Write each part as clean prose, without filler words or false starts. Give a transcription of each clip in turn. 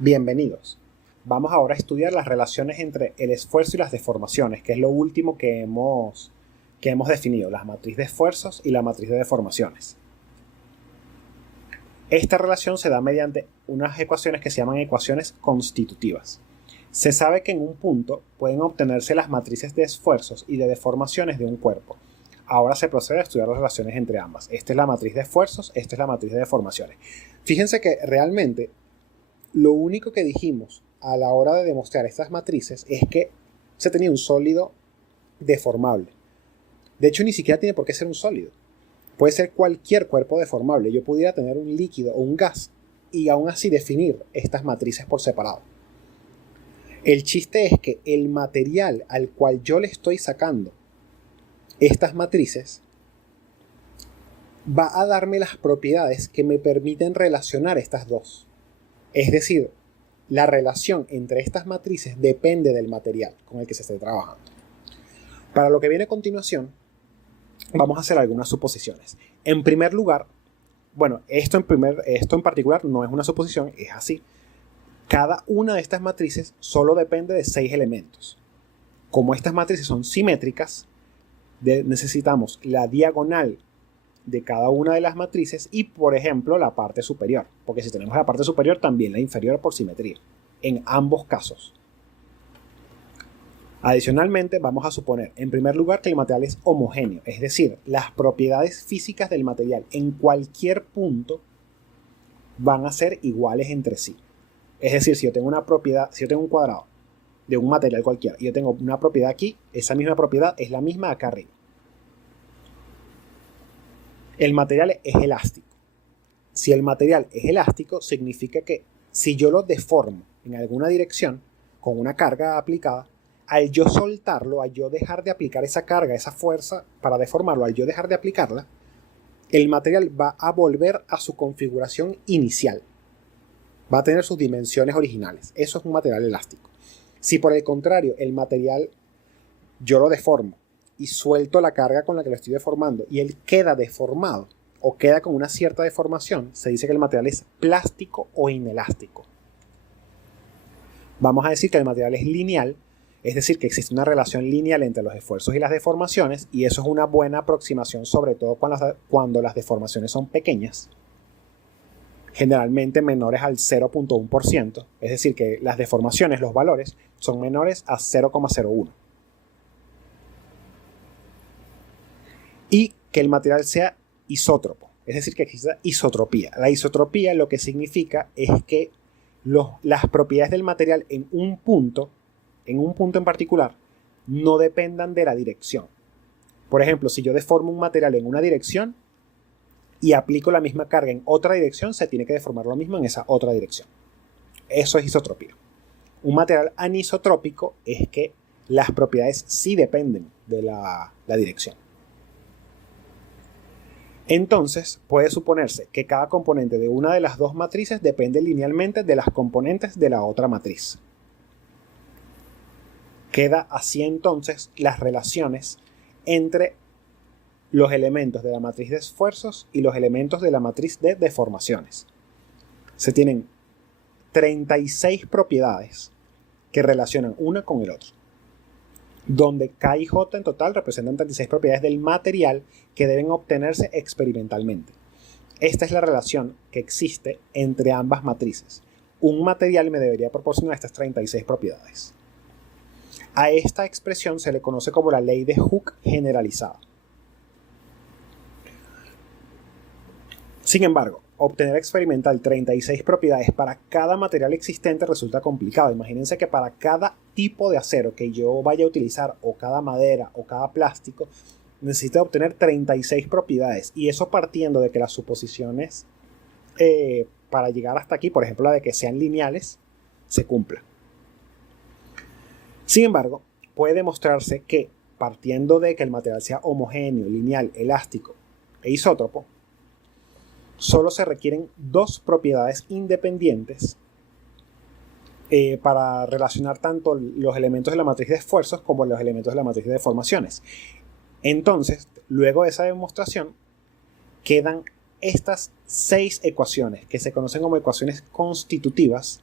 Bienvenidos. Vamos ahora a estudiar las relaciones entre el esfuerzo y las deformaciones, que es lo último que hemos definido, la matriz de esfuerzos y la matriz de deformaciones. Esta relación se da mediante unas ecuaciones que se llaman ecuaciones constitutivas. Se sabe que en un punto pueden obtenerse las matrices de esfuerzos y de deformaciones de un cuerpo. Ahora se procede a estudiar las relaciones entre ambas. Esta es la matriz de esfuerzos, esta es la matriz de deformaciones. Fíjense que realmente lo único que dijimos a la hora de demostrar estas matrices es que se tenía un sólido deformable. De hecho, ni siquiera tiene por qué ser un sólido. Puede ser cualquier cuerpo deformable. Yo pudiera tener un líquido o un gas y aún así definir estas matrices por separado. El chiste es que el material al cual yo le estoy sacando estas matrices va a darme las propiedades que me permiten relacionar estas dos. Es decir, la relación entre estas matrices depende del material con el que se esté trabajando. Para lo que viene a continuación, vamos a hacer algunas suposiciones. En primer lugar, bueno, esto en particular no es una suposición, es así. Cada una de estas matrices solo depende de 6 elementos. Como estas matrices son simétricas, necesitamos la diagonal de cada una de las matrices y, por ejemplo, la parte superior, porque si tenemos la parte superior, también la inferior por simetría, en ambos casos. Adicionalmente, vamos a suponer, en primer lugar, que el material es homogéneo, es decir, las propiedades físicas del material en cualquier punto van a ser iguales entre sí. Es decir, si yo tengo un cuadrado de un material cualquiera y yo tengo una propiedad aquí, esa misma propiedad es la misma acá arriba. El material es elástico. Si el material es elástico, significa que si yo lo deformo en alguna dirección con una carga aplicada, al yo soltarlo, al yo dejar de aplicar esa carga, esa fuerza para deformarlo, al yo dejar de aplicarla, el material va a volver a su configuración inicial. Va a tener sus dimensiones originales. Eso es un material elástico. Si por el contrario el material yo lo deformo y suelto la carga con la que lo estoy deformando y él queda deformado o queda con una cierta deformación, se dice que el material es plástico o inelástico. Vamos a decir que el material es lineal, es decir, que existe una relación lineal entre los esfuerzos y las deformaciones, y eso es una buena aproximación, sobre todo cuando las deformaciones son pequeñas, generalmente menores al 0.1%, es decir, que las deformaciones, los valores, son menores a 0,01. Y que el material sea isótropo, es decir, que exista isotropía. La isotropía lo que significa es que las propiedades del material en un punto en particular, no dependan de la dirección. Por ejemplo, si yo deformo un material en una dirección y aplico la misma carga en otra dirección, se tiene que deformar lo mismo en esa otra dirección. Eso es isotropía. Un material anisotrópico es que las propiedades sí dependen de la dirección. Entonces, puede suponerse que cada componente de una de las dos matrices depende linealmente de las componentes de la otra matriz. Queda así entonces las relaciones entre los elementos de la matriz de esfuerzos y los elementos de la matriz de deformaciones. Se tienen 36 propiedades que relacionan una con el otro, donde K y J en total representan 36 propiedades del material que deben obtenerse experimentalmente. Esta es la relación que existe entre ambas matrices. Un material me debería proporcionar estas 36 propiedades. A esta expresión se le conoce como la ley de Hooke generalizada. Sin embargo, obtener experimental 36 propiedades para cada material existente resulta complicado. Imagínense que para cada tipo de acero que yo vaya a utilizar, o cada madera, o cada plástico, necesito obtener 36 propiedades. Y eso partiendo de que las suposiciones para llegar hasta aquí, por ejemplo la de que sean lineales, se cumplan. Sin embargo, puede demostrarse que, partiendo de que el material sea homogéneo, lineal, elástico e isótropo, solo se requieren dos propiedades independientes para relacionar tanto los elementos de la matriz de esfuerzos como los elementos de la matriz de deformaciones. Entonces, luego de esa demostración, quedan estas 6 ecuaciones que se conocen como ecuaciones constitutivas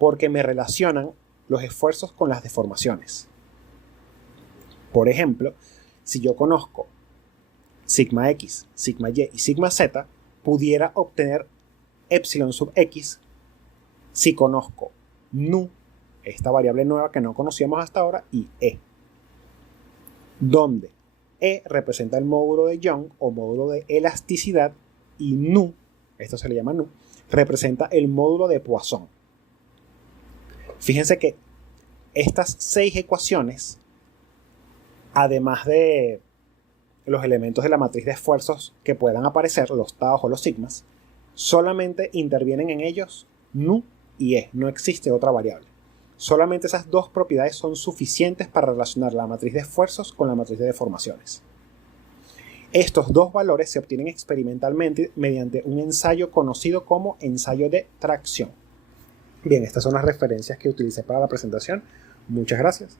porque me relacionan los esfuerzos con las deformaciones. Por ejemplo, si yo conozco sigma x, sigma y y sigma z, pudiera obtener epsilon sub x si conozco nu, esta variable nueva que no conocíamos hasta ahora, y e, donde e representa el módulo de Young o módulo de elasticidad y nu, esto se le llama nu, representa el módulo de Poisson. Fíjense que estas 6 ecuaciones, además de los elementos de la matriz de esfuerzos que puedan aparecer, los taos o los sigmas, solamente intervienen en ellos nu y e, no existe otra variable. Solamente esas dos propiedades son suficientes para relacionar la matriz de esfuerzos con la matriz de deformaciones. Estos dos valores se obtienen experimentalmente mediante un ensayo conocido como ensayo de tracción. Bien, estas son las referencias que utilicé para la presentación. Muchas gracias.